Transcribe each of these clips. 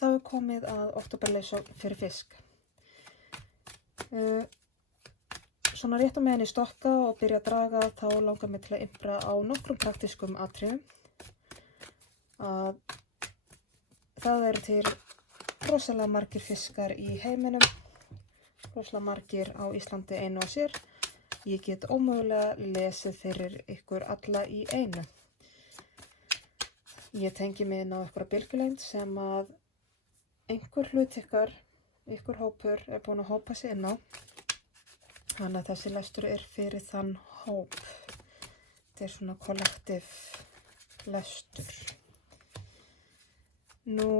Þá komið að októberleiðsögn fyrir fisk. Svona rétt á meðan ég stokka og byrja að draga þá langar mig til að impra á nokkrum praktískum atriðum. Það eru til rosalega margir fiskar í heiminum, rosalega margir á Íslandi einu og sér. Ég get ómögulega lesið fyrir ykkur alla í einu. Ég tengi mig inn á einhverja bylgjulengd sem að einhver hlut ykkur hópur er búinn að hópa sig inn á. Þannig að þessi lestur er fyrir þann hóp. Þetta er svona kollektiv lestur. Nú,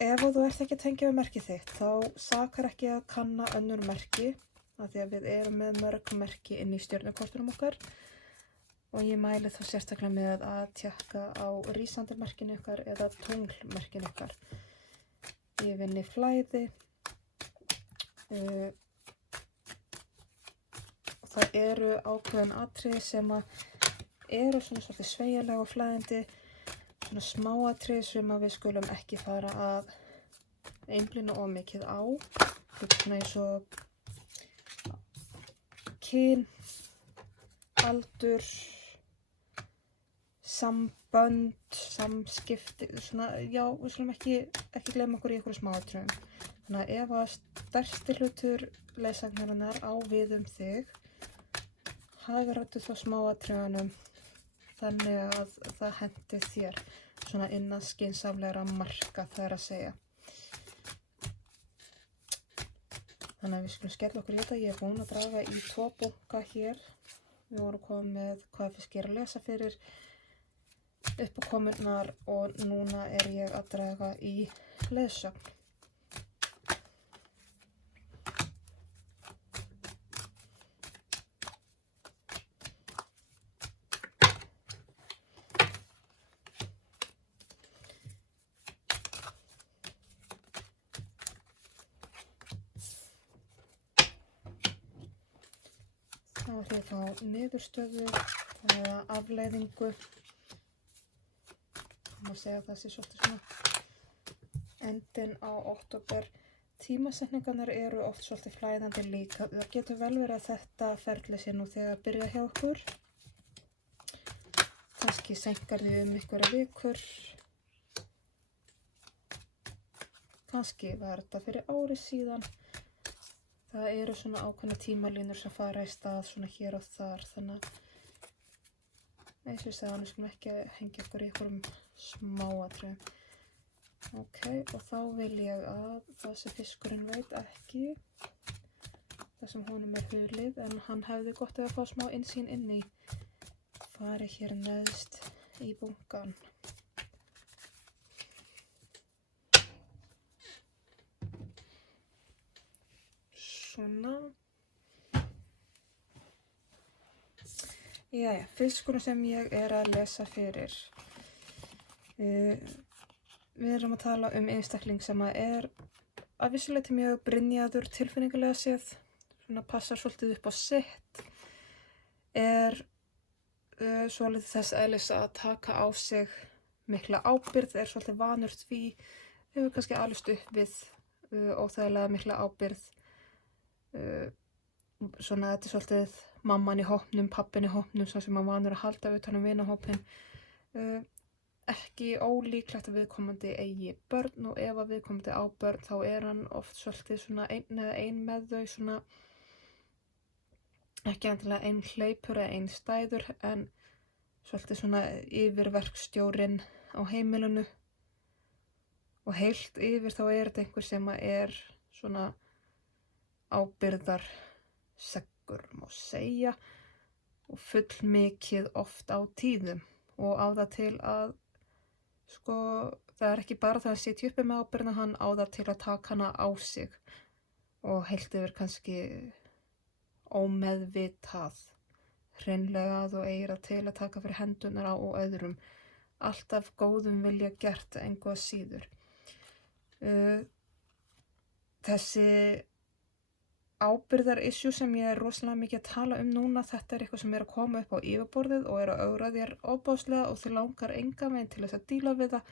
ef þú ert ekki að tengja við merkið þitt, þá sakar ekki að kanna önnur merki, af því að við erum með mörg merki inn í stjörnukortunum okkar. Og ég mæli þá sérstaklega með að tékka á rísandi merkinu ykkar eða tunglmerkinu ykkar. Ég vinn í flæði. Það eru ákveðin atriði sem eru svona svolítið sveigjanleg og flæðandi, svona smáatriði sem við skulum ekki fara að einblína of mikið á. Svona eins og kyn, aldur, sambönd, samskipti, svona, já, við skulum ekki gleyma okkur í einhverju smáatriðum. Þannig að ef að stærsti hlutur leiðsagnarinnar á við þig, hagræddu þá smáatriðunum þannig að það henti þér svona innan skynsamlegra marka, það er að segja. Þannig að við skulum skella okkur í þetta. Ég er búin að draga í 2 bunka hér. Við vorum komið með hvað fisk ég er að lesa fyrir uppákomurnar og núna er ég að draga í leiðsögn. Þá ætlum ég að fá niðurstöðu eða afleiðingu. Það má segja að það sé svolítið svona endinn á október. Tímasetningarnar eru oft svolítið flæðandi líka. Það getur vel verið að þetta ferli sé nú þegar að byrja hjá okkur. Kannski seinkar því einhverja vikur. Kannski var þetta fyrir ári síðan. Það eru svona ákveðna tímalínur sem fara í stað svona hér og þar, þannig að eins og ég sagði, við skulum ekki hengja okkur í einhverjum smáatriðum. Ok, og þá vil ég að það sem fiskurinn veit ekki, það sem honum er hulið, en hann hefði gott að fá smá innsýn inn í, fari hér neðst í bunkan. Svona. Jæja, fiskurinn sem ég er að lesa fyrir. Við erum að tala einstakling sem er að vissu leyti mjög brynjaður tilfinningalega séð, svona passar svolítið upp á sitt, er svolítið þess eðlis að taka á sig mikla ábyrgð, er svolítið vanur því, hefur kannski alist upp við óþægilega mikla ábyrgð. Svona þetta er svolítið mamman í hópnum, pappin í hópnum, svo sem vanur að halda utan vinahópinn. Ekki ólíklegt að viðkomandi eigi börn og ef að viðkomandi á börn þá er hann oft svolítið svona ein með þau, svona ekki endilega ein hleypur eða ein stæður en svolítið svona yfirverkstjórinn á heimilinu og heilt yfir þá er þetta einhver sem er svona ábyrgðar seggur má segja og fullmikið oft á tíðum og á það til að sko það er ekki bara það að sitja uppi með ábyrgðina, hann á það til að taka hana á sig og heilt yfir kannski ómeðvitað hreinlega að þú eigir að til að taka fyrir hendunar á og öðrum alltaf góðum vilja gert engu að síður. Þessi ábyrgðar-issue sem ég er rosalega mikið að tala núna, þetta er eitthvað sem er að koma upp á yfirborðið og er að ögra þér ofboðslega og þið langar engan veginn til þess að díla við það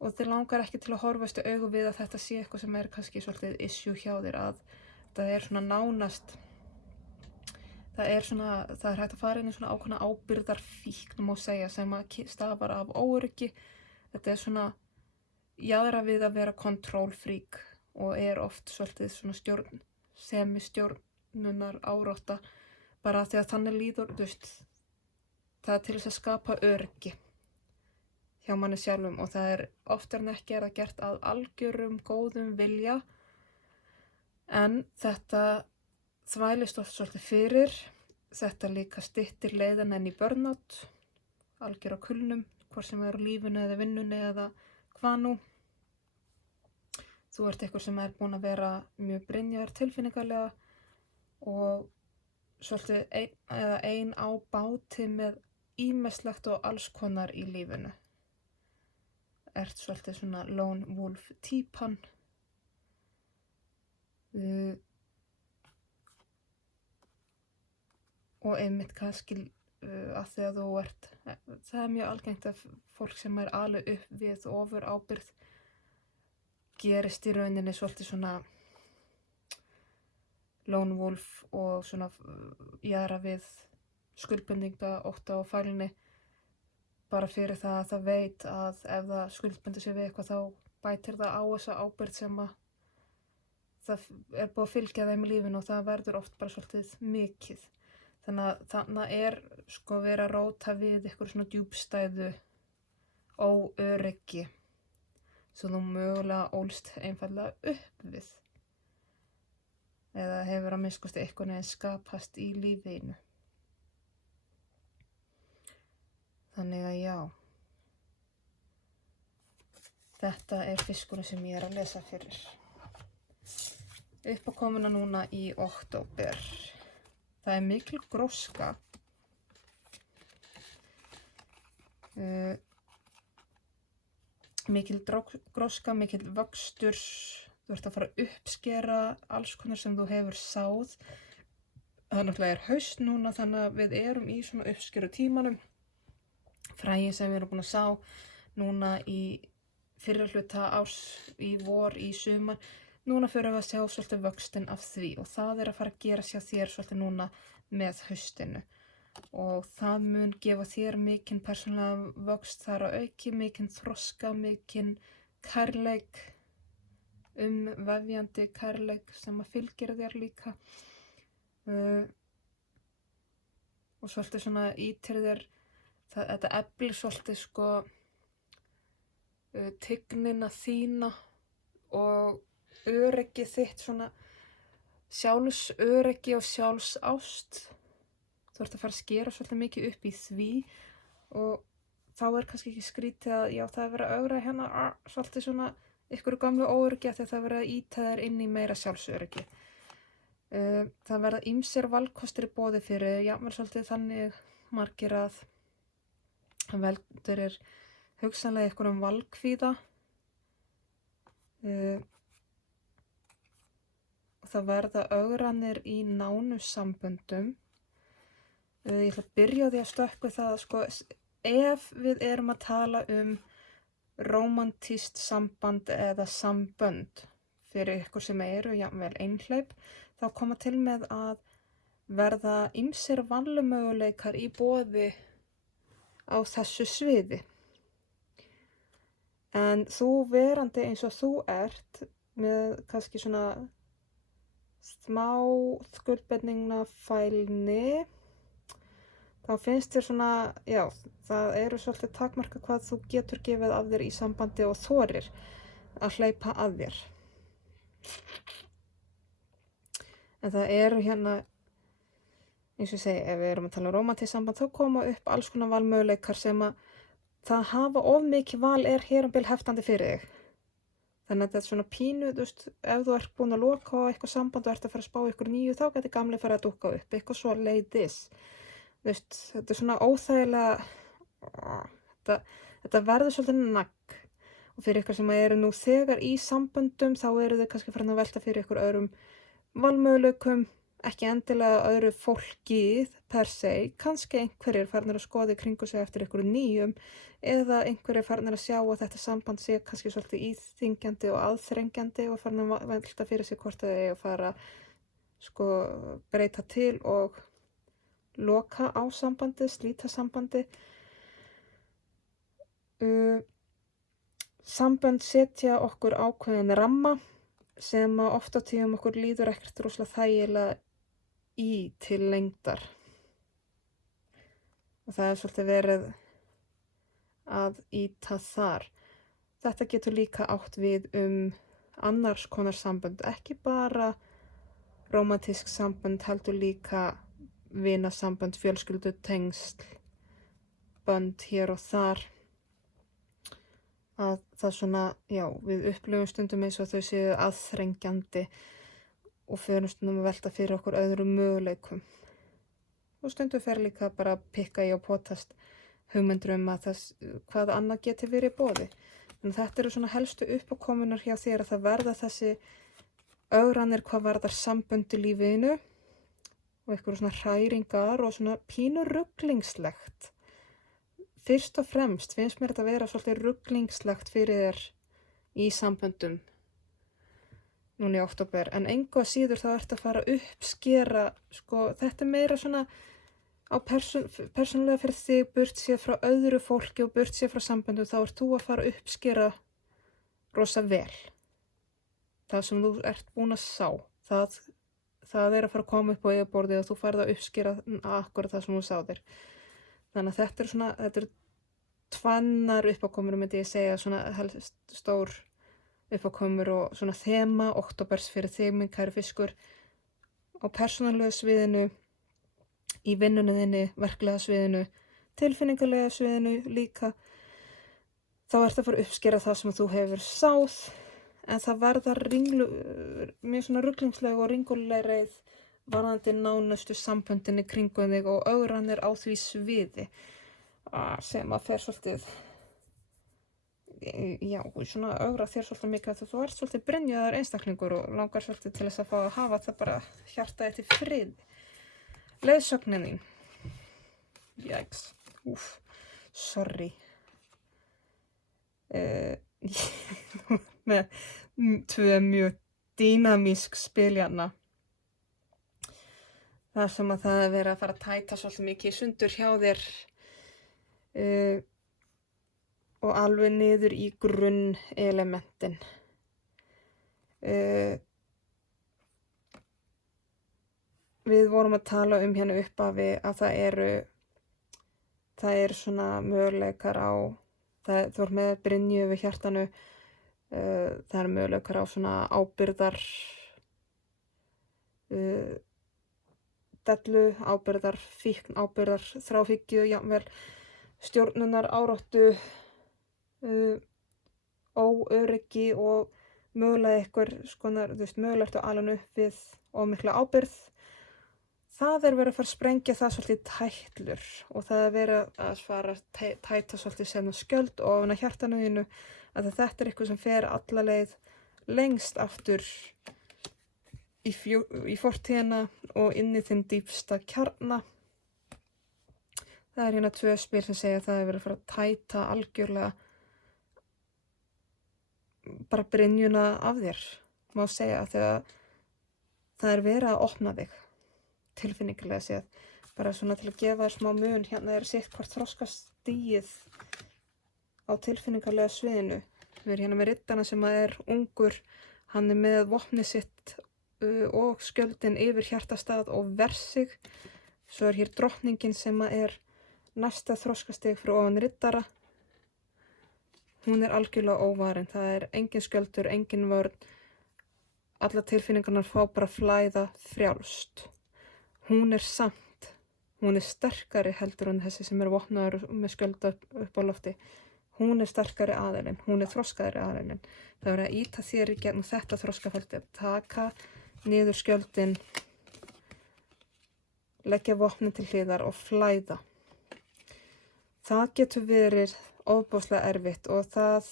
og þið langar ekki til að horfast í augu við að þetta sé eitthvað sem kannski svolítið issue hjá þér, að það svona nánast, það hægt að fara inn í svona ákveðna ábyrgðarfíkn, má segja, sem að stafar af óöryggi. Þetta svona jaðra við að vera control-freak og oft svolítið svona semistjórnunar árátta, bara því að þannig líður, það til þess að skapa öryggi hjá manni sjálfum, og það oftar en ekki það gert að algjörum góðum vilja, en þetta þvælist oft svolítið fyrir. Þetta líka styttir leiðina inn í burnout, algjör á kulnum, hvort sem á lífinu eða vinnunni eða hvað nú. Þú ert eitthvað sem búin að vera mjög brynjaður tilfinningarlega og svolítið ein á báti með ýmislegt og alls konar í lífinu. Ert svolítið svona lone wolf típan. Og einmitt kannski að því að það mjög algengt að fólk sem alið upp við ofur ábyrgð gerist í rauninni svolítið svona lone wolf og svona jaðra við skuldbindinga, ótta og fælni, bara fyrir það að það veit að ef það skuldbindir sig við eitthvað þá bætir það á þessa ábyrgð sem að það búið að fylgja þeim í lífinu, og það verður oft bara svolítið mikið. Þannig að þarna verið að róta við ykkur svona djúpstæðu óöryggi sem þú mögulega ólst einfaldlega upp við, eða hefur að minnsta kosti einhvern veginn skapast í lífinu. Þannig að já, þetta fiskurinn sem ég að lesa fyrir. Uppákomuna núna í október. Það mikil gróska. Mikil gróska, mikil vöxtur. Þú ert að fara að uppskera alls konar sem þú hefur sáð. Það náttúrulega haust núna, þannig að við erum í svona uppskeru tímanum. Fræi sem við erum búin að sá núna í fyrri hluta árs, í vor, í sumar. Núna fyrir við að sjá svolítið vöxtinn af því, og það að fara að gera sjá þér svolítið núna með haustinu. Og það mun gefa þér mikinn persónulega vöxt þar að auki, mikinn þroska, mikinn kærleik, vefjandi kærleik sem að fylgir þér líka. Og svolítið svona ítir þér, þetta eflir svolítið tignina þína og öryggi þitt, svona sjálfsöryggi og sjálfsást. Þú ert að fara að skera svolítið mikið upp í því, og þá kannski ekki skrítið að já, það verið að ögra hérna svolítið svona ykkur gamlu óöryggi, þegar það verið að ýta þér inn í meira sjálfsöryggi. Það verða ýmsir valkostir í boði fyrir, jafnvel svolítið þannig margir að það veldur hugsanlega ykkur valkvíða. Og það verða ögranir í nánu samböndum. Ég ætla að byrja á því að stökkva það, ef við erum að tala rómantískt samband eða sambönd fyrir ykkur sem jafnvel einhleyp, þá koma til með að verða ýmsir valmöguleikar í boði á þessu sviði. En þú verandi eins og þú ert, með kannski svona smá skuldbindingnafælni, þá finnst þér svona, já, það svolítið takmarka hvað þú getur gefið af þér í sambandi og þorir að hleypa að þér. En það hérna, eins og ég segi, ef við erum að tala rómantískt samband, þá koma upp alls konar valmöguleikar sem að það hafa of mikið val hér bil heftandi fyrir þig. Þannig að þetta svona pínu, ef þú ert búin að loka á eitthvað samband og ert að fara að spá ykkur nýju, þá getur gamli fara að dúkka upp, eitthvað svo leiðis. Þetta svona óþægilega, þetta verður svolítið nagg. Og fyrir ykkur sem nú þegar í samböndum, þá þau kannski farin að velta fyrir ykkur öðrum valmöguleikum, ekki endilega öðru fólki per se, kannski einhverjir farnir að skoða í kringu sig eftir einhverju nýjum eða einhverjir farnir að sjá að þetta samband sé kannski svolítið íþyngjandi og aðþrengjandi og farnir að velta fyrir sig hvort það eigi að fara sko breyta til og loka á sambandi, slíta sambandi. Sambönd setja okkur ákveðin ramma sem að oft á tíðum okkur líður ekkert rosalega þægilega í til lengdar. Og það er svolítið verið að ýta þar. Þetta getur líka átt við annars konar sambönd, ekki bara rómantísk sambönd, heldur líka vinasambönd, fjölskyldutengsl, bönd hér og þar. Að það svona, já, við upplifum stundum eins og þau séu aðþrengjandi og förum stundum að velta fyrir okkur öðrum möguleikum. Og stundum fer líka bara að pikka í og potast hugmyndir að hvað annað geti verið í boði. En þetta eru svona helstu uppákomunar hjá þér að það verða þessi ögranir hvað varðar sambönd í lífinu og einhverju svona hræringar og svona pínu rugglingslegt. Fyrst og fremst finnst mér þetta að vera svolítið rugglingslegt fyrir þér í samböndum núna í október, en engu að síður þá ertu að fara að uppskera, sko, þetta er meira svona á persónulega fyrir þig, burt séð frá öðru fólki og burt séð frá samböndum, þá ert þú að fara að uppskera rosa vel. Það sem þú ert búin að sá, það er að fara að koma upp á yfirborðið og þú farið að uppskera akkurat það sem þú sáðir. Þannig að þetta eru tvennar uppákomur, myndi ég segja, svona helst stór uppákomur og svona þema októbers fyrir þig, minn kæri fiskur, á persónulega sviðinu, í vinnunni þinni, verklega sviðinu, tilfinningalega sviðinu líka. Þá ertu að fara að uppskera það sem þú hefur sáð, en það verða mjög svona rugglingsleg og ringulegreið varðandi nánustu samböndinni kringum þig og ögranir á því sviði sem að fer svolítið, já, svona ögra þér svolítið mikið að þú ert svolítið brynjaður einstaklingur og langar svolítið til þess að fá að hafa það bara hjartaði til frið. Leiðsögnin þín. Jæks. Sorry. Með tvö mjög dýnamísk spiljanna. Það sem að það er verið að fara að tæta svolítið mikið sundur hjá þér og alveg niður í grunnelementin. Við vorum að tala hérna upphafi að það eru svona möguleikar á, þú ert með brynju yfir hjartanu, það eru möguleikar á svona ábyrgðar, dellu, ábyrgðar fíkn, ábyrgðar þráhyggju, jafnvel stjórnunar áráttu, óöryggi og mögulega eitthvað skonar, mögulegt að ala upp við of mikla ábyrgð. Það er verið að fara að sprengja það svolítið tætlur og það er verið að fara að tæta svolítið sem skjöld ofan að hjartanuðinu, að þetta er eitthvað sem fer alla leið lengst aftur í fortíðina og inn í þinn dýpsta kjarna. Það er hérna 2 spil sem segja að það er verið að fara að tæta algjörlega bara brynjuna af þér, má segja, þegar það er verið að opna þig tilfinningilega séð, bara svona til að gefa þér smá mun. Hérna er sitt hvort þroskastigið á tilfinningalega sviðinu. Við erum hérna með riddana sem er ungur, hann er með vopnið sitt og skjöldin yfir hjartastað og versig. Svo er hér drottningin sem er næsta þroskastig fyrir ofan riddara. Hún er algjörlega óvarin, það er engin skjöldur, engin vörn, alla tilfinningarnar fá bara að flæða frjálst. Hún er samt, hún er sterkari heldur en þessi sem er vopnaður með skjölda upp á lofti. Hún er sterkari aðilinn, hún er þroskaðri aðilinn. Það verður að ýta þér í gegnum þetta þroskafeldi, taka niður skjöldin, leggja vopnin til hliðar og flæða. Það getur verið ofboðslega erfitt og það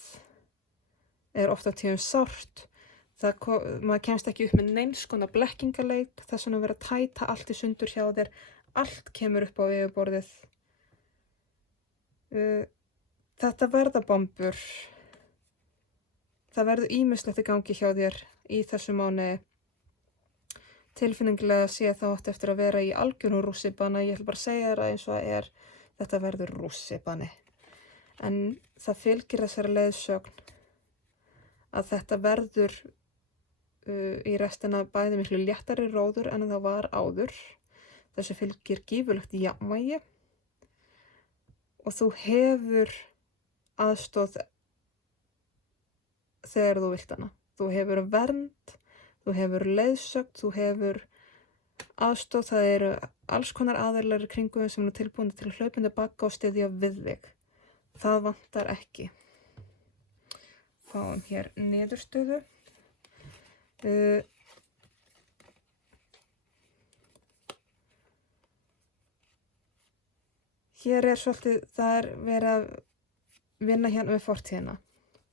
er oft á tíðum sárt. maður kemst ekki upp með neins konar blekkingaleik, þess vegna vera að tæta allt í sundur hjá þér, allt kemur upp á yfirborðið. Þetta verða bombur, það verður ýmislegt í gangi hjá þér í þessu mánuði. Tilfinningilega sé þá átt eftir að vera í algjörum rússibana, ég ætla bara að segja þér eins og það er, þetta verður rússibani. En það fylgir þessari leiðsögn að þetta verður í restina bæði miklu léttari róður en það var áður. Þessu fylgir gífurlegt jafnvægi og þú hefur aðstoð þegar þú vilt hana. Þú hefur vernd, þú hefur leiðsögn, þú hefur aðstoð, það eru alls konar aðilar í kringum sem eru tilbúin til að hlaupa undir bagga og styðja við þig. Það vantar ekki. Fáum hér niðurstöðu. Hér er svolítið, það er verið að vinna hérna með fortíðina.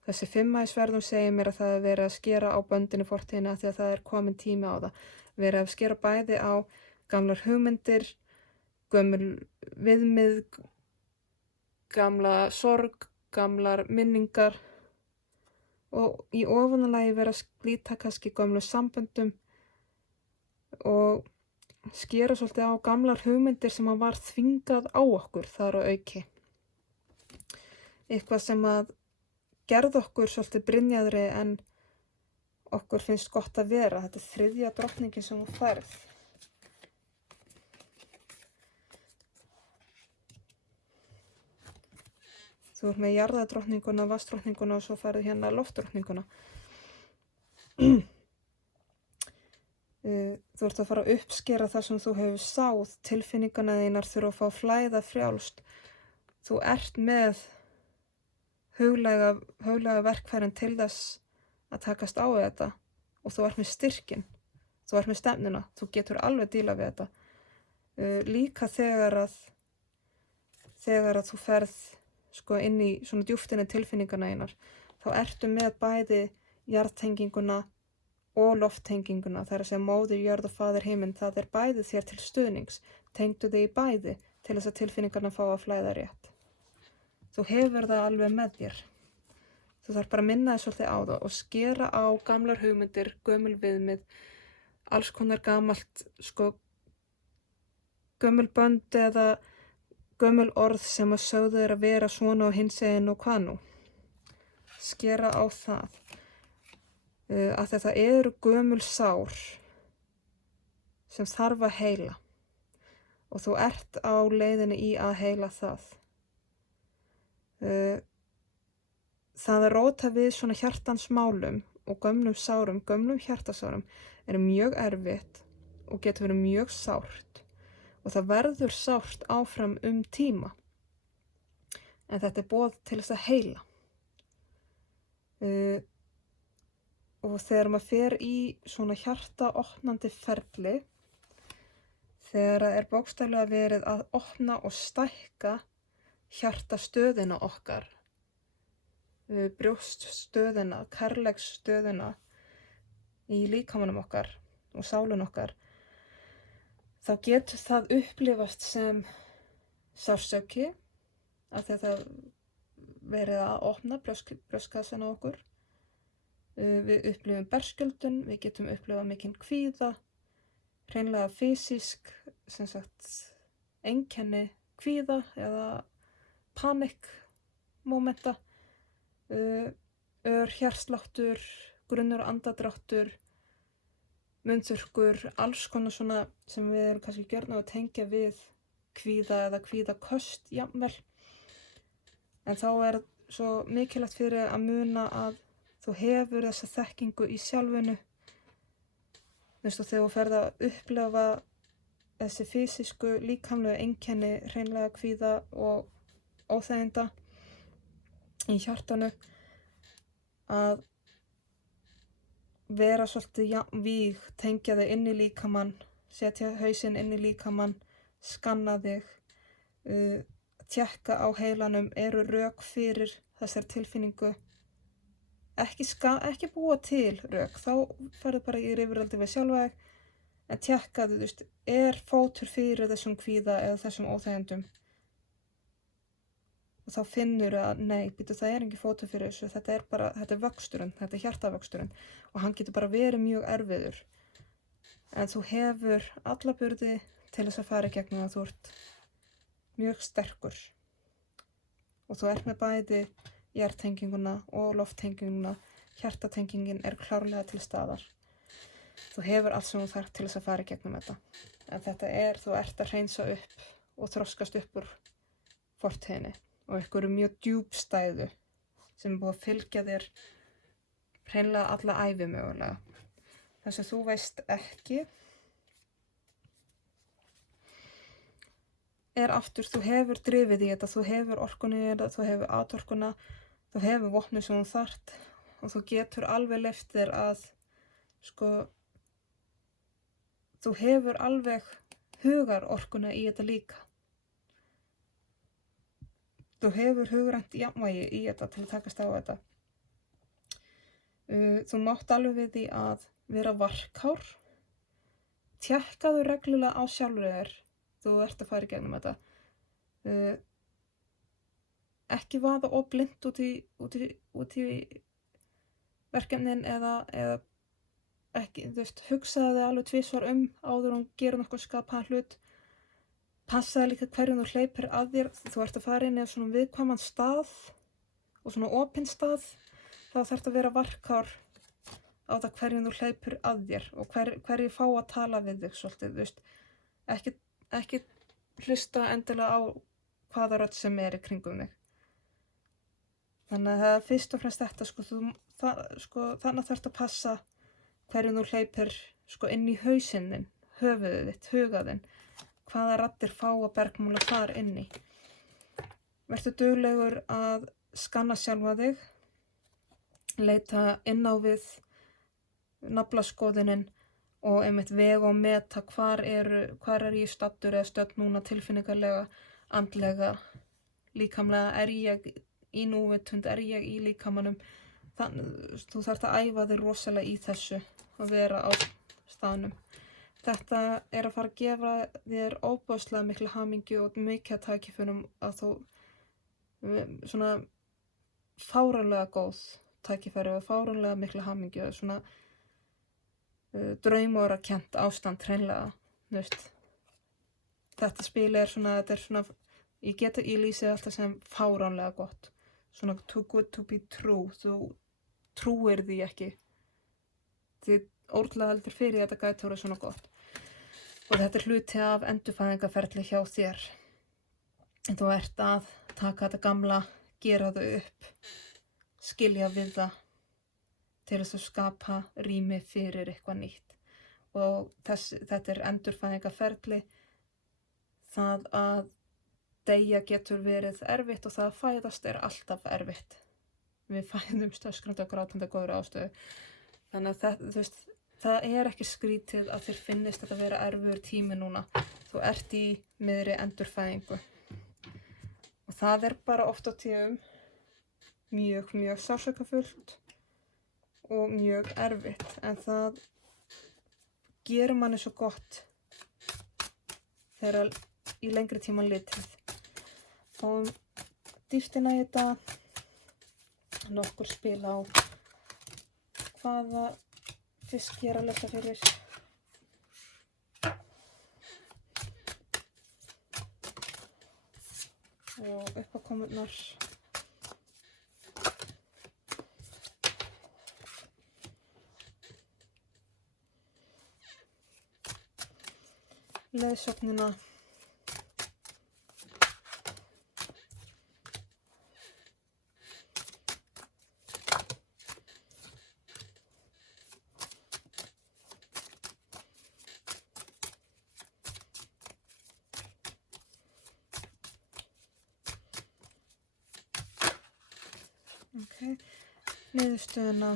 Þessi 5 í sverðum segir mér að það er verið að skera á böndinu fortíðina því að það er komin tími á það. Verið að skera bæði á gamlar hugmyndir, gömul viðmið, gamla sorg, gamlar minningar og í ofanalagi verið að slíta kannski gömlu samböndum og skera svolítið á gamlar hugmyndir sem að var þvingað á okkur þar á auki. Eitthvað sem að gerði okkur svolítið brynjaðri en okkur finnst gott að vera. Þetta er 3. drottningin sem þú færð. Þú ert með jarðardrottninguna, vatnsdrottninguna og svo færðu hérna loftdrottninguna. Þú ert að fara að uppskera það sem þú hefur sáð, tilfinningana þínar þurfa að fá að flæða frjálst. Þú ert með huglæga verkfærin til þess að takast á við þetta og þú ert með styrkin, þú ert með stefnuna, þú getur alveg díla við þetta. Líka þegar að þú ferð inn í svona djúptinni tilfinningana þínar, þá ertu með bæði jarðtenginguna og lofttenginguna, það er að segja móðir jörð og faðir himinn, það er bæði þér til stuðnings, tengdu þig í bæði til þess að tilfinningarna fá að flæða rétt. Þú hefur það alveg með þér. Þú þarf bara að minna þig svolítið á það og skera á gamlar hugmyndir, gömul viðmið, alls konar gamalt, gömul bönd eða gömul orð sem að sögðu þér að vera svona og hinsegin og hvað nú. Skera á það. Að þetta eru gömul sár sem þarf að heila og þú ert á leiðinni í að heila það. Það að róta við svona hjartansmálum og gömlum sárum, gömlum hjartasárum er mjög erfitt og getur verið mjög sárt og það verður sárt áfram tíma. En þetta er boð til þess að heila. Og þegar maður fer í svona hjartaopnandi ferli, þegar það er bókstaflega verið að opna og stækka hjartastöðina okkar, brjóststöðina, kærleiksstöðina í líkamanum okkar og sálun okkar, þá getur það upplifast sem sársauki af því að það verið að opna brjóstkassana okkur. Við upplifum berskjöldun, við getum upplifað mikinn kvíða, hreinlega fysísk, sem sagt, einkenni kvíða eða panikmómenta, hjartsláttur, grunnur andardráttur, munnþurrkur, alls konar svona sem við erum kannski gjörn á að tengja við kvíða eða kvíðaköst jafnvel. En þá er svo mikilvægt fyrir að muna að þú hefur þessa þekkingu í sjálfinu. Þegar þú ferð að upplifa þessi fysísku líkamlegu einkenni, hreinlega kvíða og óþæginda í hjartanu, að vera svolítið jafnvíg, tengja þig inn í líkamann, setja hausinn inn í líkamann, skanna þig, tékka á heilanum, eru rök fyrir þessari tilfinningu, ekki búa til rök, þá farðu bara í rifrildi við sjálfa þig, en tékkaðu, þú veist, er fótur fyrir þessum kvíða eða þessum óþægjendum? Og þá finnur að nei, býtu, það engin fótur fyrir þessu, þetta er vöxturinn, þetta er hjartavöxturinn og hann getur bara verið mjög erfiður. En þú hefur alla burði til þess að fara í gegnum að þú ert mjög sterkur. Og þú ert með bæði jarðtenginguna og lofttenginguna, hjartatengingin er klárlega til staðar. Þú hefur allt sem þú þarf til þess að fara í gegnum þetta. En þetta þú ert að hreinsa upp og þroskast upp úr fortíðinni og ykkur mjög djúpstæðu sem búið að fylgja þér hreinlega alla ævi mögulega. Þess að þú veist ekki aftur, þú hefur drifið í þetta, þú hefur orkunni í þetta, þú hefur atorkuna, þú hefur vopnið sem þú þarft og þú getur alveg leyft þér að, þú hefur alveg hugar orkuna í þetta líka. Þú hefur hugrænt jafnvægi í þetta til að takast á þetta. Þú mátt alveg við því að vera varkár, tékkaðu reglulega á sjálfur þér, þú ert að fara í gegnum þetta. Ekki vaða of blint út í verkefnin eða ekki, þú veist, hugsaðu þig alveg tvisvar áður og gera nokkuð skapaðan hlut. Passaðu líka hverjum þú hleypir að þér, þú ert að fara inn í svona viðkvæman stað og svona opinn stað, þá þarftu að vera varkár á það hverjum þú hleypir að þér og hverju fá að tala við þig svolítið, þú veist, ekki hlusta endilega á hvaða rödd sem í kringum þig. Þannig að það fyrst og fremst þetta, þannig þarftu að passa hverjum þú hleypir inn í hausinn þinn, höfuðið þitt, hugað þinn, hvaða raddir fá að bergmála þar inni. Vertu duglegur að skanna sjálfa þig, leita inn á við naflaskoðunin og einmitt vega og meta hvar er ég staddur eða stödd núna tilfinningarlega, andlega, líkamlega, er ég í núvitund, er ég í líkamanum. Þú þarft að æfa þig rosalega í þessu og vera á staðnum. Þetta að fara að gefa þér óbúðslega mikla hamingju og mikið að tækifærum að þú svona fáránlega góð tækifæri og fáránlega mikla hamingju, svona draumórakennt ástand hreinlega, þú veist. Þetta spil svona, ég lýsi alltaf sem fáránlega gott, svona too good to be true, þú trúir því ekki, þið ótrúlega heldur fyrir þetta gæti verið svona gott. Og þetta hluti af endurfæðingarferli hjá þér. En þú ert að taka þetta gamla, gera þau upp, skilja við það til þess að skapa rými fyrir eitthvað nýtt. Og þetta endurfæðingarferli, það að deyja getur verið erfitt og það að fæðast alltaf erfitt. Við fæðumst öskrandi og grátandi góðri ástöðu. Þannig að þú veist, það ekki skrítið að þér finnist þetta vera erfiður tími núna. Þú ert í miðri endurfæðingu. Og það bara oft á tíðum mjög, mjög sársaukafullt og mjög erfitt. En það gerir manni svo gott þegar í lengri tíma litið. Fáum dýptina í þetta, nokkur spil á hvaða fisk ég að lesa fyrir. Og uppákomurnar. Leiðsögnina. Niðurstöðuna.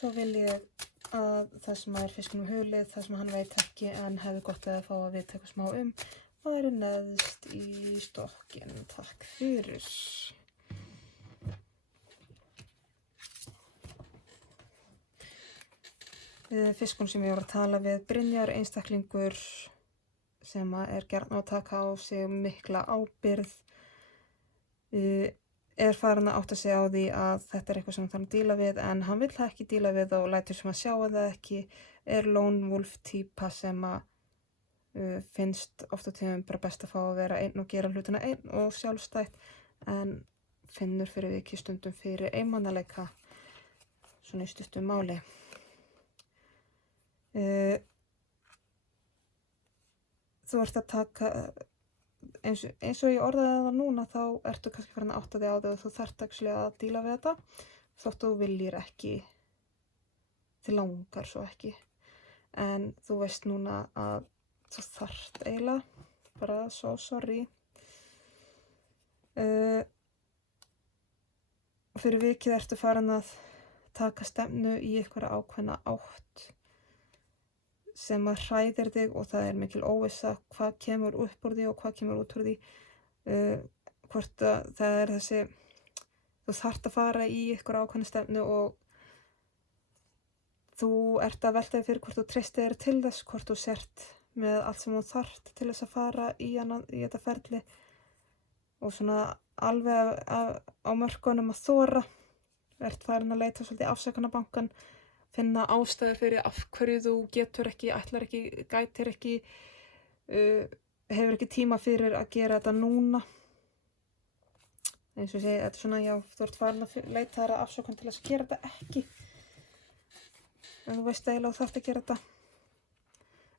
svo vil ég að það sem er fiskunum hulið, það sem hann veit ekki en hefði gott að fá að vita eitthvað smá væri neðst í stokkinn. Takk fyrir. Fiskun sem ég voru að tala við, Brynjar, einstaklingur sem er gjarn að taka á sig mikla ábyrgð, er farin að átta sig á því að þetta eitthvað sem hann þarf að díla við en hann vill það ekki díla við og lætur sem að sjá það ekki, er lone wolf típa sem að finnst oft á tíðum bara best að fá að vera einn og gera hlutina einn og sjálfstætt en finnur fyrir vikið stundum fyrir einmanaleika svona í stuttu máli. Þú ert að taka eins og ég orðaði það núna þá ertu kannski farin að átta þig á því og þú þarft að díla við þetta þótt þú viljir ekki, þig langar svo ekki en þú veist núna að þú þarft eiginlega, bara so sorry. Fyrir vikið ertu farin að taka stefnu í einhverja ákveðna átt sem að hræðir þig og það er mikil óvissa hvað kemur upp úr því og hvað kemur út úr því. Hvort að það er þessi, þú þarft að fara í einhverja ákveðna stefnu og þú ert að velta þig fyrir hvort þú treystir þér til þess, hvort þú sért með allt sem þú þarft til þess að fara í þetta ferli og svona alveg á mörkunum að þora, ert farin að leita svolítið afsökunarbankann, finna ástæður fyrir af hverju þú getur ekki, ætlar ekki, gætir ekki, hefur ekki tíma fyrir að gera þetta núna. Eins og ég segi, þetta er svona, já, þú ert farin að leita þér að afsökun til þess að gera þetta ekki. En þú veist eiginlega þú þarft að gera þetta.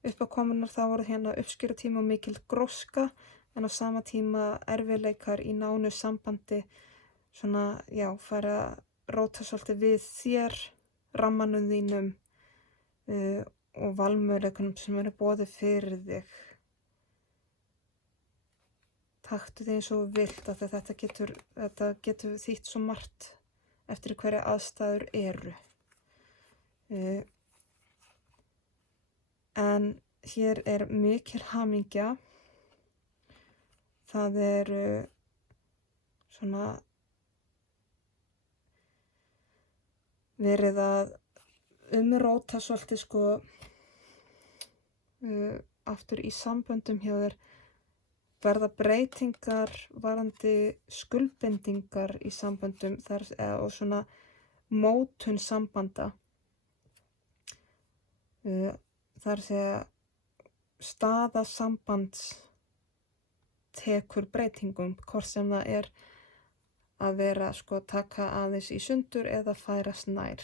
Uppákomunar það voru hérna uppskjörutíma og mikil gróska en á sama tíma erfiðleikar í nánu sambandi svona, já, fara að róta svolítið við þér, rammanum þínum og valmöguleikunum sem eru boðið fyrir þig. Taktu þig eins og þú vilt af því að þetta getur þýtt svo margt eftir hverja aðstæður eru. En hér er mikil hamingja. Það eru svona verið að umróta svolítið sko aftur í samböndum hjá þér, verða breytingar varðandi skuldbindingar í samböndum og svona mótun sambanda. Það er að segja staða sambands tekur breytingum, hvort sem það er að vera sko taka aðeins í sundur eða færast nær.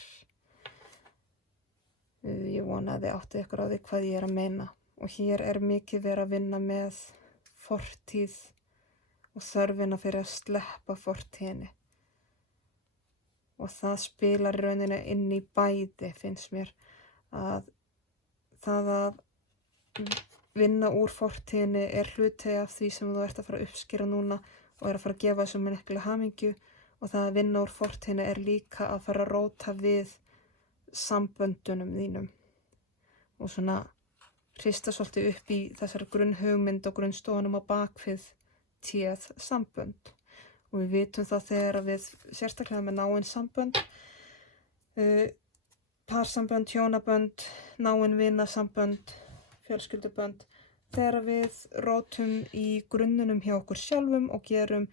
Ég vona að þið áttið ykkur á því hvað ég er að meina og hér er mikið verið að vinna með fortíð og þörfina fyrir að sleppa fortíðinni og það spilar rauninni inn í bæði, finnst mér, að það að vinna úr fortíðinni er hluti af því sem þú ert að fara að uppskera núna og er að fara að gefa þessu mikla hamingju og það að vinna úr fortíðinni er líka að fara að róta við samböndunum þínum og svona hrista svolítið upp í þessari grunnhugmynd og grunnstofunum á bakvið téð sambönd og við vitum það þegar við sérstaklega með náin sambönd, parsambönd, hjónabönd, náin vinasambönd, fjölskyldubönd, þegar við rótum í grunnunum hjá okkur sjálfum og gerum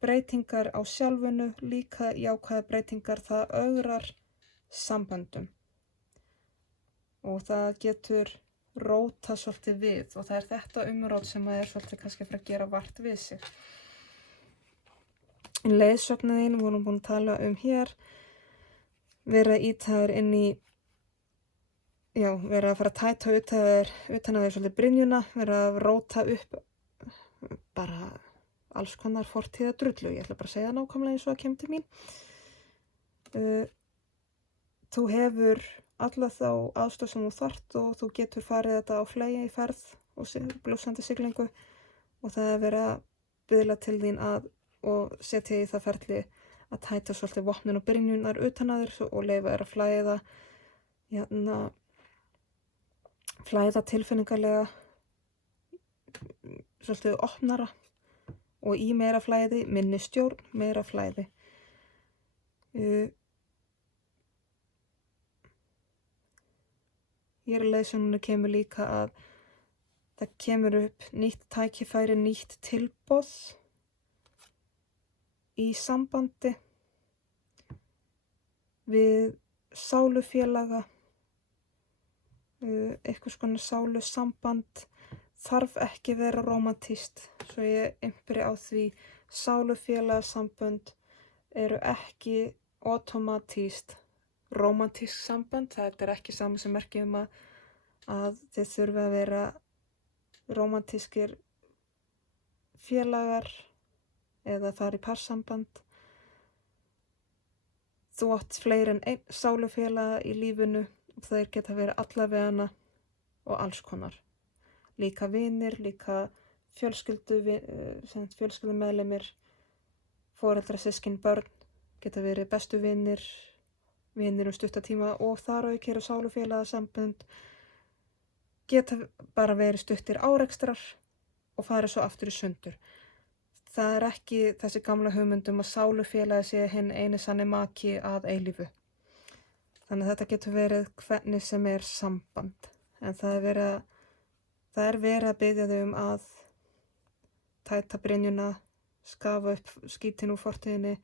breytingar á sjálfinu, líka jákvæða breytingar, það ögrar samböndum og það getur róta svolítið við og það er þetta umrót sem er svolítið kannski fyrir að gera vart við sig. Leiðsögnin vorum búin að tala hér, vera ítæður inn í vera að fara að tæta utan að þér svolítið brynjuna, vera að róta upp bara alls konar fortíða drullu, ég ætla bara að segja nákvæmlega eins og það kemur til mín. Þú hefur alla þá aðstoð sem þú þarft og þú getur farið þetta á fleigi í ferð og blússandi siglingu og það er verið að biðla til þín og setja í það ferli að tæta svolítið vopnin og brynjunar utan að þér og leyfa þér að flæða flæða tilfinningarlega svolítið opnara og í meira flæði, minni stjórn, meira flæði. Hér í leiðsögunni kemur líka að það kemur upp nýtt tækifæri, nýtt tilboð í sambandi við sálufélaga, einhvers konar sálusamband, þarf ekki vera rómantískt, svo ég einbyrji á því. Sálufélagasambönd eru ekki automatískt rómantísk sambönd, það er ekki saman sem merki að þið þurfa að vera rómantískir félagar eða fara í parsamband. Þú átt fleiri en einn sálufélaga í lífinu og þeir geta verið allavegana og alls konar. Líka vinir, líka fjölskyldumeðlimir, foreldrar, systkin, börn geta verið bestu vinir stutta tíma og þar auki eru sálufélagasambönd geta bara verið stuttir árekstrar og farið svo aftur í sundur. Það er ekki þessi gamla hugmyndum að sálufélagi sé hinn eini sanni maki að eilífu. Þannig að þetta getur verið hvernig sem er samband. En það er verið að biðja þau að tæta brynjuna, skafa upp skítinn úr fortíðinni,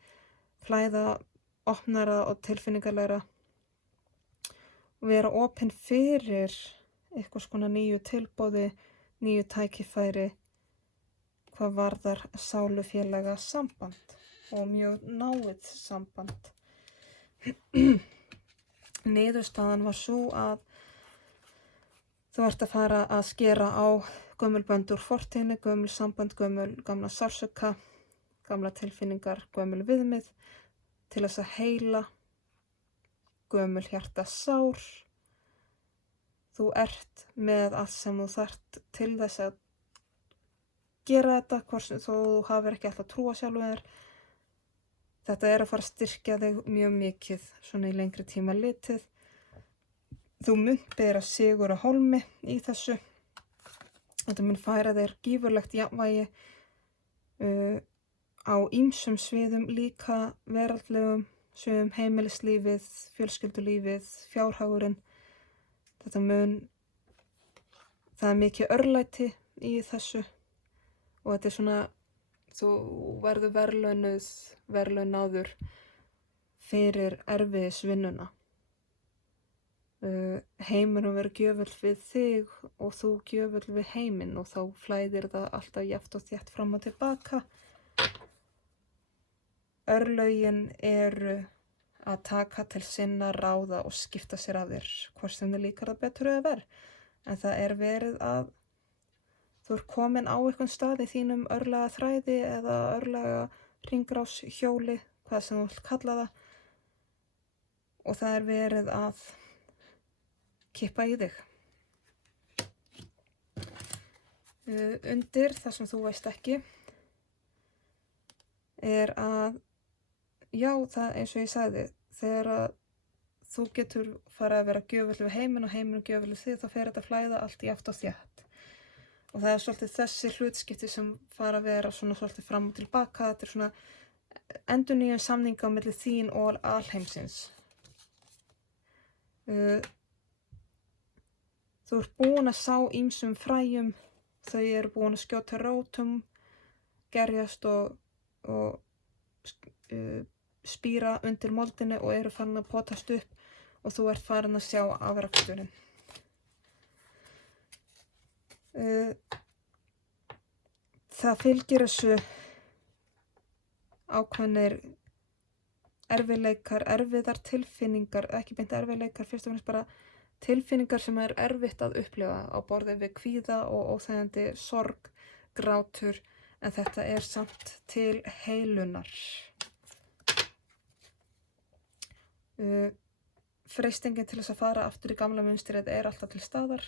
flæða opnara og tilfinningarlegra og vera opin fyrir eitthvað svona nýju tilboði, nýju tækifæri hvað varðar sálufélaga samband og mjög náið samband. Niðurstaðan var sú að þú ert að fara að skera á gömul bönd úr fortíðinni, gömul samband, gamla sársauka, gamla tilfinningar, gömul viðmið til þess að heila gömul hjartasár. Þú ert með allt sem þú þarft til þess að gera þetta, hvort þó þú hafir ekki alltaf trúa sjálfu þér. Þetta er að fara að styrkja þig mjög mikið, svona í lengri tíma litið. Þú munt bera sigur á hólmi í þessu. Þetta mun færa þér gífurlegt jafnvægi á ýmsum sviðum, líka veraldlegum sviðum, heimilislífið, fjölskyldulífið, fjárhagurinn. Það er mikið örlæti í þessu og þetta er svona, þú verður verðlaunaður fyrir erfiðisvinnuna. Heimurinn verður gjöfull við þig og þú gjöfull við heiminn og þá flæðir það alltaf jafnt og þétt fram og tilbaka. Örlögin eru að taka til sinna, ráða og skipta sér af þér, hvort sem þið líkar það betur eða verð. En það er verið að þú er komin á einhvern stað í þínum örlaga þræði eða örlaga hringrás hjóli, hvað sem þú vilt kalla það. Og það er verið að kippa í þig. Undir það sem þú veist ekki er að, já, það eins og ég sagði, þegar að þú getur farið að vera gjöfull við heiminn og heiminn gjöfull við þig, þá fer þetta að flæða allt í aft og þétt. Og það er svolítið þessi hlutskipti sem fara að vera svona svolítið fram og tilbaka. Þetta er svona endurnýjun samninga á milli þín og alheimsins. Þú ert búin að sá ýmsum fræjum, þau eru búin að skjóta rótum, gerjast og spíra undir moldinni og eru farin að potast upp og þú ert farin að sjá afraksturinn. Það fylgir þessu ákveðnir erfiðleikar, erfiðar tilfinningar, ekki beint erfiðleikar, fyrst og fremst bara tilfinningar sem er erfitt að upplifa á borði við kvíða og óþægjandi sorg, grátur, en þetta er samt til heilunar. Freistingin til þess að fara aftur í gamla munstrið er alltaf til staðar.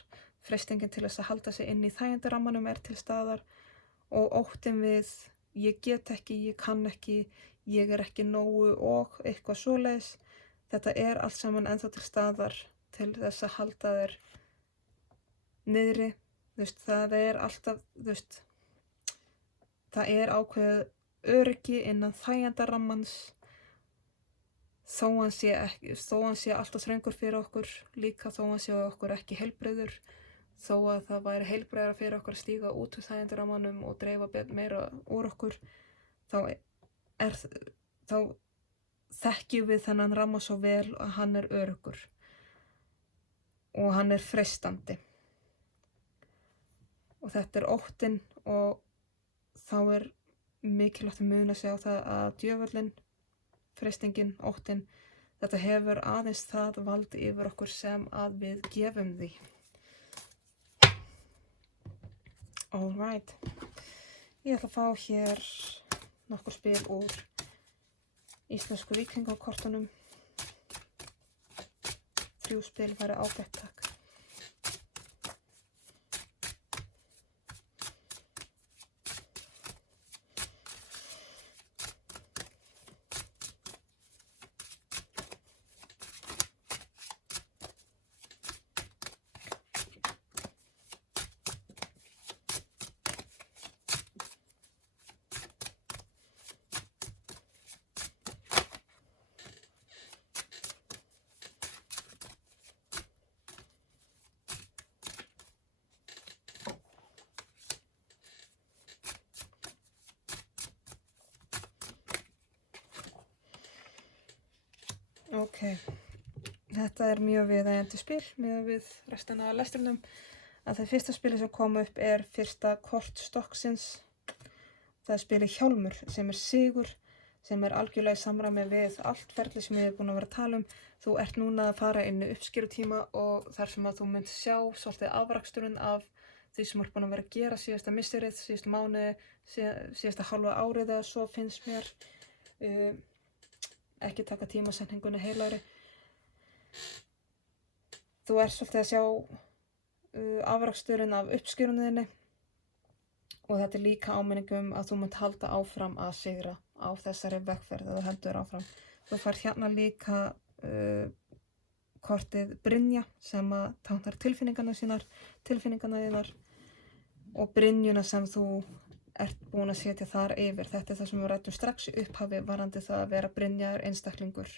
Freistingin til þess að halda sig inn í þægindarammanum er til staðar og óttinn við ég get ekki, ég kann ekki, ég er ekki nógu og eitthvað svoleiðis. Þetta er allt saman ennþá til staðar til þess að halda þér niðri. Þú veist, það er alltaf, þú veist, það er ákveðið öryggi innan þægjandarammans þó hann sé alltaf þröngur fyrir okkur, líka þó hann sé okkur ekki heilbrigður, þó að það væri heilbrigðara fyrir okkur að stíga út úr þægindarammanum og dreifa meira úr okkur, þá þekkjum við þennan ramma svo vel að hann er öruggur og hann er freistandi. Og þetta er óttinn, og þá er mikilvægt að muna sig á það að djöfullinn, freistingin, óttinn, þetta hefur aðeins það vald yfir okkur sem að við gefum því. Alright. Ég ætla að fá hér nokkur spil úr íslensku víkingakortunum. 3 spil væri ágætt, takk. Ok, þetta er mjög viðeigandi spil miðað við restina af lestrinum. Að það fyrsta spili sem kom upp er fyrsta kort stokksins. Það er spilið Hjálmur sem er sigur, sem er algjörlega í samræmi við allt ferli sem ég hef búin að vera að tala um. Þú ert núna að fara inn í uppskerutíma og þar sem að þú munt sjá svolítið afraksturinn af því sem þú ert búin að vera að gera síðasta misserið, síðasta mánuði, síðasta hálfa árið eða svo finnst mér. Ekki taka tímasetningunni heilagri. Þú ert svolítið að sjá afraksturinn af uppskeruninni og þetta er líka áminningum að þú munt halda áfram að sigra á þessari vegferð eða heldur áfram. Þú fær hérna líka kortið Brynja sem að táknar tilfinningarnar þínar og brynjuna sem þú ert búin að setja þar yfir. Þetta er það sem við ræddum strax í upphafi varðandi það að vera brynjaður einstaklingur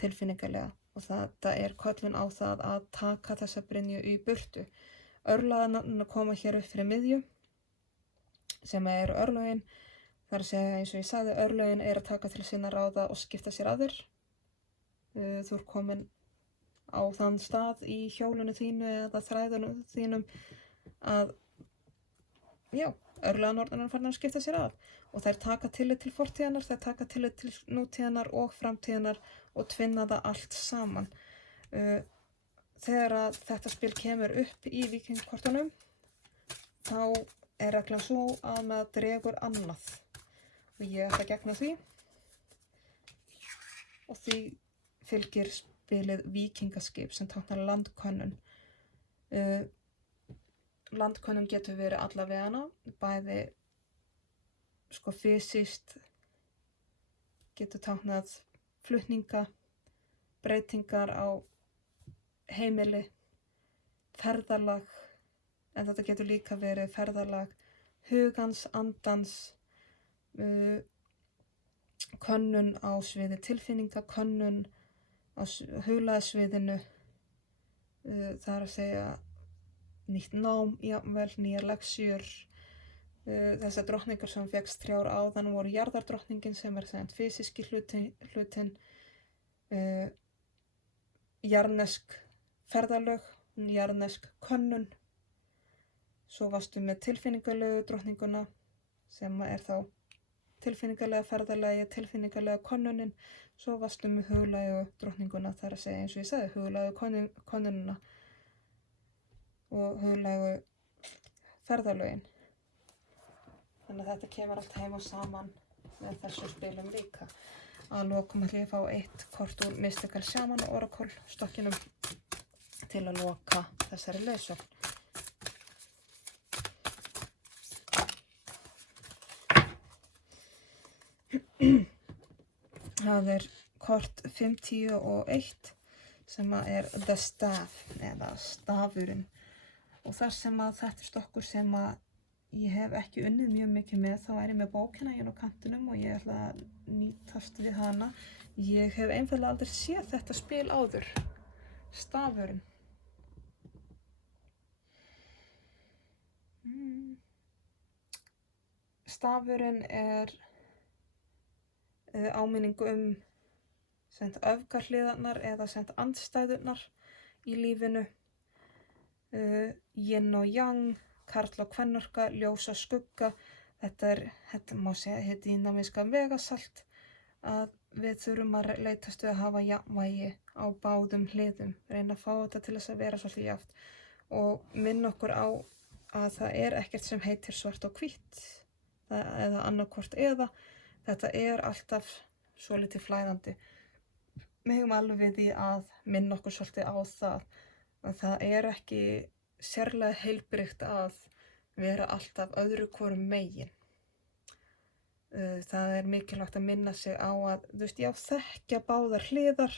tilfinningarlega og þetta er köllun á það að taka þessa brynju í burtu. Örlögin koma hér upp fyrir miðju sem eru örlögin. Það er að segja eins og ég sagði, örlögin er að taka til sinna ráða og skipta sér að þér. Þú ert komin á þann stað í hjólinu þínu eða þræðunum þínum að örlaganornirnar farin að skipta sér að og þær taka tillit til fortíðanar, þær taka tillit til nútíðanar og framtíðanar og tvinna það allt saman. Þegar að þetta spil kemur upp í víkingakortunum þá er reglan svo að maður dregur annað og ég ætla að gegna því og því fylgir spilið Víkingaskip sem táknar landkönnun. Landkönnun getur verið allavegana, bæði fysiskt, getur táknað flutninga, breytingar á heimili, ferðalag, en þetta getur líka verið ferðalag hugans, andans, könnun á sviði tilfinninga, könnun á huglæðissviðinu, það er að segja nýtt nám, jafnvel, nýjar leksjur. Þessar drottningar sem fékkst 3 áðan voru jarðardrottningin sem er þennan fysiski hlutin, jarðnesk ferðalög, jarðnesk könnun. Svo varstu með tilfinningalegu drottninguna sem er þá tilfinningalega ferðalagi, tilfinningalega könnunin. Svo varstu með huglægu drottninguna, það er að segja eins og ég sagði, huglægu könnunina og huglægu ferðalögin. Þannig að þetta kemur allt heim og saman með þessu spilum líka. Að lokum ætla ég að fá 1 kort úr Mystical Shaman Oracle stokkinum til að loka þessari leiðsögn. Það er kort 5, 10 og 1 sem er The Staff eða stafurinn. Og þar sem að þetta er stokkur sem að ég hef ekki unnið mjög mikið með, þá er ég með bókina hérna á kantinum og ég ætla að nýtast við hana. Ég hef einfaldlega aldrei séð þetta spil áður, stafurinn. Stafurinn er áminning öfgahliðarnar eða andstæðurnar í lífinu. Yin og yang, karl og kvennorka, ljós og skugga. Þetta má segja hið dínamíska vegasalt, að við þurfum að leitast við að hafa jafnvægi á báðum hliðum, reyna að fá þetta til þess að vera svolítið jafnt og minna okkur á að það er ekkert sem heitir svart og hvítt eða annarkvort eða, þetta er alltaf svolítið flæðandi. Við höfum alveg við því að minna okkur svolítið á það að það er ekki sérlega heilbrigt að vera alltaf öðru hvorum megin. Það er mikilvægt að minna sig á að, þekkja báðar hliðar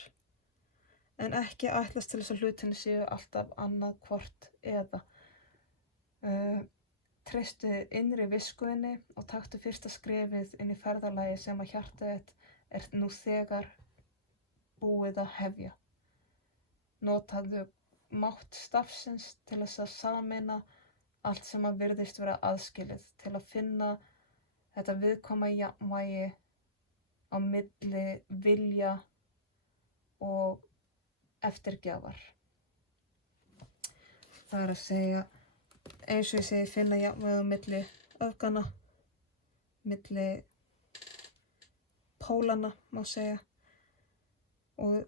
en ekki ætlast til þess að hlutinni séu alltaf annað hvort eða. Treystu innri viskuðinni og taktu fyrsta skrefið inn í ferðalagi sem að hjartað þitt er nú þegar búið að hefja. Notaðu mátt stafsins til þess að sameina allt sem að virðist vera aðskilið, til að finna þetta viðkvæma jafnvægi á milli vilja og eftirgjafar. Það er að segja, eins og ég segi, finna jafnvægi á milli öfgana, milli pólana má segja, og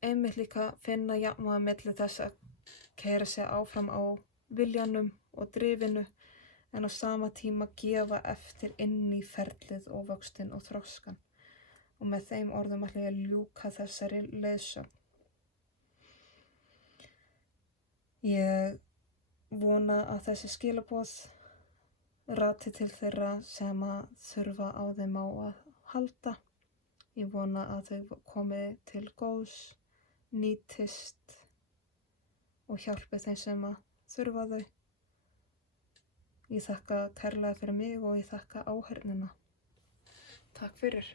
einmitt líka finna jafnvægi á milli þess að keyra sig áfram á viljanum og drifinu en á sama tíma gefa eftir inn í ferlið og vöxtinn og þroskan. Og með þeim orðum ætla ég að ljúka þessari leiðsögn. Ég vona að þessi skilaboð rati til þeirra sem að þurfa á þeim á að halda. Ég vona að þau komi til góðs, nýtist og hjálpi þeim sem að þurfa þau. Ég þakka kærlega fyrir mig og ég þakka áheyrnina. Takk fyrir.